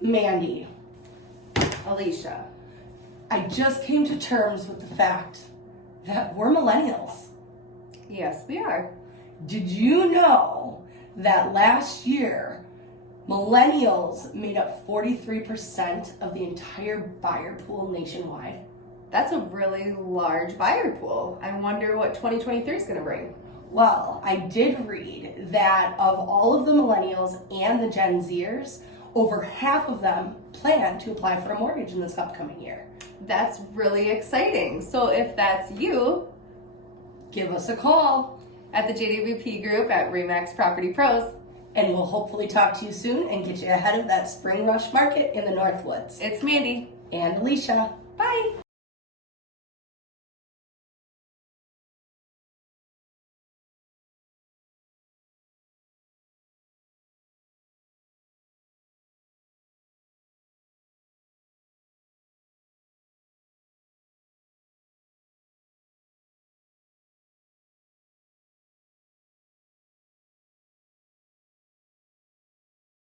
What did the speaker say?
Mandy, Alicia. I just came to terms with the fact that we're millennials. Yes, we are. Did you know that last year, millennials made up 43% of the entire buyer pool nationwide? That's a really large buyer pool. I wonder what 2023 is going to bring. Well, I did read that of all of the millennials and the Gen Zers, over half of them plan to apply for a mortgage in this upcoming year. That's really exciting. So if that's you, Give us a call, at the JWP Group at RE/MAX Property Pros, and we'll hopefully talk to you soon and get you ahead of that spring rush market in the Northwoods. it's Mandy. And Alicia.